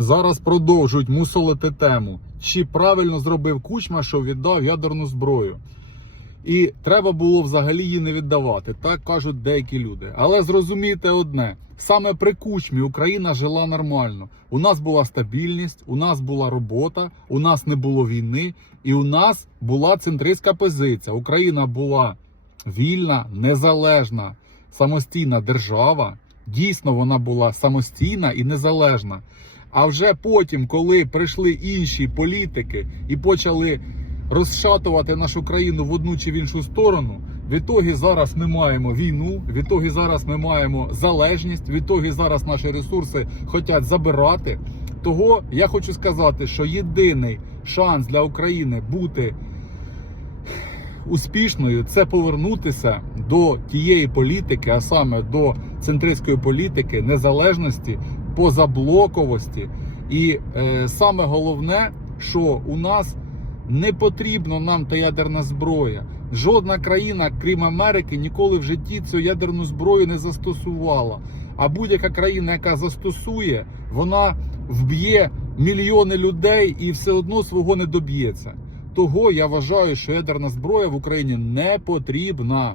Зараз продовжують мусолити тему. Чи правильно зробив Кучма, що віддав ядерну зброю? І треба було взагалі її не віддавати, так кажуть деякі люди. Але зрозумійте одне: саме при Кучмі Україна жила нормально. У нас була стабільність, у нас була робота, у нас не було війни, і у нас була центристська позиція. Україна була вільна, незалежна, самостійна держава. Дійсно, вона була самостійна і незалежна. А вже потім, коли прийшли інші політики і почали розшатувати нашу країну в одну чи в іншу сторону, відтоді зараз ми маємо війну, відтоді зараз ми маємо залежність, відтоді зараз наші ресурси хочуть забирати. Того я хочу сказати, що єдиний шанс для України бути успішною це повернутися до тієї політики, а саме до центристської політики, незалежності, позаблоковості. І е, саме головне, що у нас не потрібно нам та ядерна зброя. Жодна країна, крім Америки, ніколи в житті цю ядерну зброю не застосувала. А будь-яка країна, яка застосує, вона вб'є мільйони людей і все одно свого не доб'ється. Того я вважаю, що ядерна зброя в Україні не потрібна.